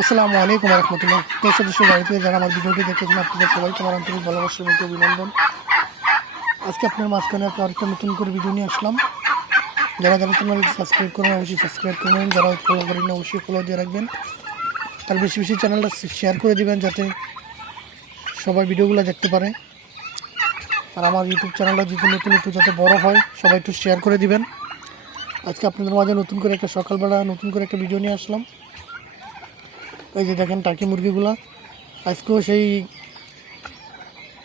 আসসালামু আলাইকুম রহমতুল্লাহ। দেশ দেশের বাড়ি থেকে যারা আমার ভিডিওটি দেখেছেন আপনাদের সবাইকে আমার আন্তরিক ভালোবাসা এবং অভিনন্দন। আজকে আপনার মাঝখানে আরেকটা নতুন করে ভিডিও নিয়ে আসলাম। যারা যারা চ্যানেলটি সাবস্ক্রাইব করবেন অবশ্যই সাবস্ক্রাইব করবেন, যারা ফলো করেন অবশ্যই ফলো দিয়ে রাখবেন, আর বেশি বেশি চ্যানেলটা শেয়ার করে দিবেন যাতে সবাই ভিডিওগুলো দেখতে পারে। আর আমার ইউটিউব চ্যানেলটা যদি নতুন একটু যাতে বড় হয় সবাই একটু শেয়ার করে দিবেন। আজকে আপনাদের মাঝে নতুন করে একটা সকালবেলা নতুন করে একটা ভিডিও নিয়ে আসলাম। এই যে দেখেন টার্কি মুরগিগুলা আজকেও সেই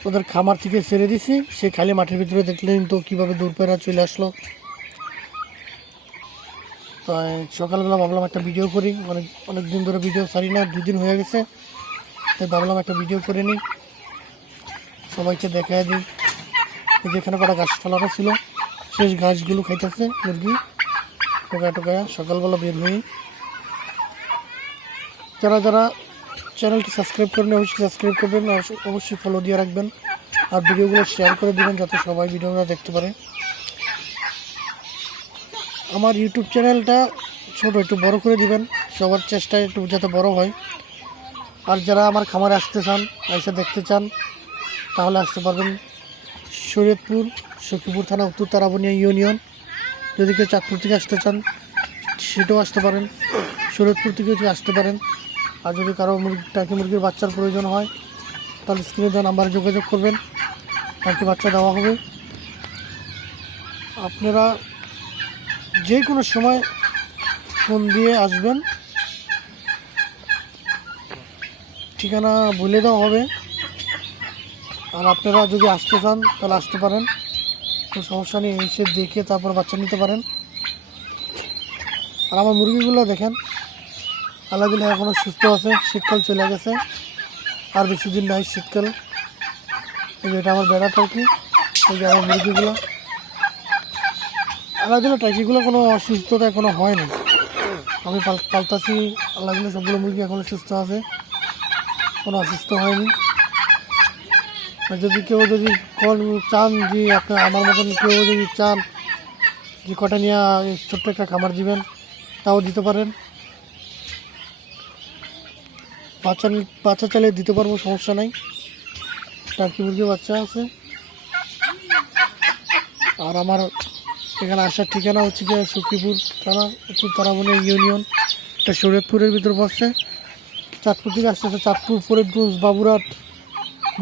ওদের খামার থেকে ছেড়ে দিছি, সে খালি মাঠের ভিতরে দেখলেন তো কীভাবে দূর পেরা চলে আসলো। তো সকালবেলা ভাবলাম একটা ভিডিও করি, অনেক দিন ধরে ভিডিও ছাড়ি না, 2 দিন হয়ে গেছে, তাই ভাবলাম একটা ভিডিও করে নিই, সবাইকে দেখায় দিই। এই যেখানে কটা ঘাস ফেলানো ছিল শেষ ঘাসগুলো খাইতেছে মুরগি টোকায় টোকায় সকালবেলা বের হয়ে। যারা যারা চ্যানেলটি সাবস্ক্রাইব করেন অবশ্যই সাবস্ক্রাইব করবেন, আর অবশ্যই ফলো দিয়ে রাখবেন, আর ভিডিওগুলো শেয়ার করে দিবেন যাতে সবাই ভিডিওগুলো দেখতে পারে। আমার ইউটিউব চ্যানেলটা ছোট, একটু বড় করে দিবেন, সবার চেষ্টায় একটু যাতে বড় হয়। আর যারা আমার খামারে আসতে চান, এসে দেখতে চান, তাহলে আসতে পারবেন শরীয়তপুর, সখীপুর থানা, উত্তর তারাবনিয়া ইউনিয়ন। যদি কেউ চাঁদপুর থেকে আসতে চান সেটাও আসতে পারেন, শরীয়তপুর থেকেও আসতে পারেন। আর যদি কারো টার্কি মুরগির বাচ্চার প্রয়োজন হয় তাহলে স্ক্রিনে দেওয়া নাম্বারে যোগাযোগ করবেন, টার্কি বাচ্চা দেওয়া হবে। আপনারা যে কোনো সময় ফোন দিয়ে আসবেন, ঠিকানা বলে দেওয়া হবে। আর আপনারা যদি আসতে চান তাহলে আসতে পারেন, কোনো সমস্যা নেই, এসে দেখে তারপর বাচ্চা নিতে পারেন। আর আমার মুরগিগুলো দেখেন আলহামদুলিল্লাহ এখনও সুস্থ আছে, শীতকাল চলে গেছে, আর বেশি দিন নাই শীতকাল। এই যে এটা আমার বেড়া টার্কি, এই যে আমার মুরগিগুলো আলহামদুলিল্লাহ, টার্কিগুলো কোনো অসুস্থতা এখনও হয়নি, আমি পালতাছি আলহামদুলিল্লাহ, সবগুলো মুরগি এখনও সুস্থ আছে, কোনো অসুস্থ হয়নি। যদি কেউ যদি চান যে আপনার আমার মতন কেউ যদি চান যে কটা নিয়ে ছোট্ট একটা খামার দিবেন তাও দিতে পারেন, বাচ্চা চালিয়ে দিতে পারবো, সমস্যা নাই। টার্কি মুরগির বাচ্চা আছে। আর আমার এখানে আসার ঠিকানা হচ্ছে গিয়ে সখীপুর থানা, উত্তর তারাবনিয়া ইউনিয়ন, এটা শরীয়তপুরের ভিতর পড়ছে। চাঁদপুর থেকে আসতে আসতে চাঁদপুর, ফরিদগঞ্জ, বাবুরহাট,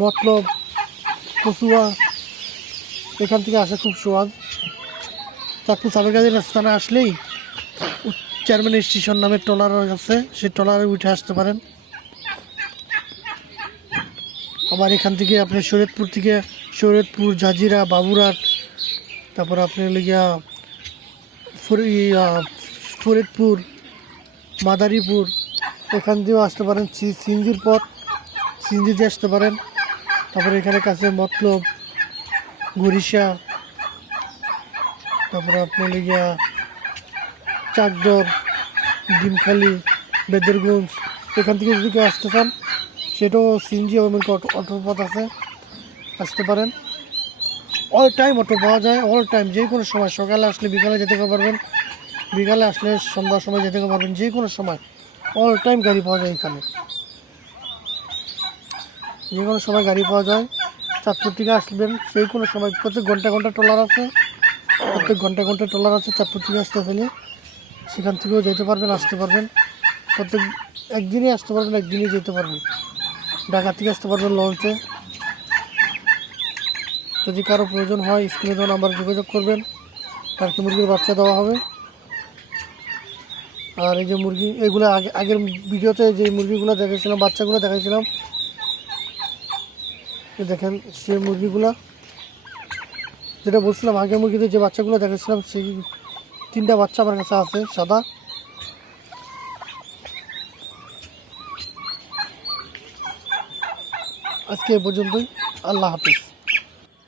মতলব, কচুয়া, এখান থেকে আসা খুব সহজ। চাঁদপুর সাবেরগাজী রাস্তায় আসলেই চেয়ারম্যান স্টেশন নামে ট্রলার আছে, সেই ট্রলারে উঠে আসতে পারেন। আবার এখান থেকে আপনি শরীয়তপুর, জাজিরা, বাবুরহাট, তারপর আপনি লিগিয়া ফরিদপুর, মাদারীপুর, এখান দিয়েও আসতে পারেন। সিঞ্জির পথ, সিঞ্জি দিয়ে আসতে পারেন। তারপরে এখানে কাছে মতলব, গরিশা, তারপরে আপনি লিগিয়া চাকদর, ডিমখালি, বেদরগঞ্জ, এখান থেকে যদি কেউ আসতে চান সেটাও সিঞ্জি এবং অটোর পথ আছে, আসতে পারেন। অল টাইম অটো পাওয়া যায়, অল টাইম, যে কোনো সময়, সকালে আসলে বিকালে যেতে পারবেন, বিকালে আসলে সন্ধ্যার সময় যেতে পারবেন, যে কোনো সময় অল টাইম গাড়ি পাওয়া যায় এখানে, যে কোনো সময় গাড়ি পাওয়া যায়। চাঁদপুর থেকে আসবেন সেই কোনো সময়, প্রত্যেক ঘন্টা ট্রলার আছে, ট্রলার আছে চাঁদপুর থেকে আসতে হলে, সেখান থেকেও যেতে পারবেন, আসতে পারবেন, প্রত্যেক একদিনই আসতে পারবেন, একদিনই যেতে পারবেন। ঢাকা থেকে আসতে পারবেন লঞ্চে। যদি কারো প্রয়োজন হয় স্ক্রিনে দেওয়া নাম্বারে যোগাযোগ করবেন, টার্কি মুরগির বাচ্চা দেওয়া হবে। আর এই যে মুরগি, এগুলো আগের ভিডিওতে যে মুরগিগুলো দেখেছিলাম, বাচ্চাগুলো দেখাইছিলাম, দেখেন সেই মুরগিগুলা, যেটা বলছিলাম আগের মুরগিতে যে বাচ্চাগুলো দেখেছিলাম, সেই 3টা বাচ্চা আমার কাছে আছে সাদা। আজকে এ পর্যন্তই, আল্লাহ হাফিজ।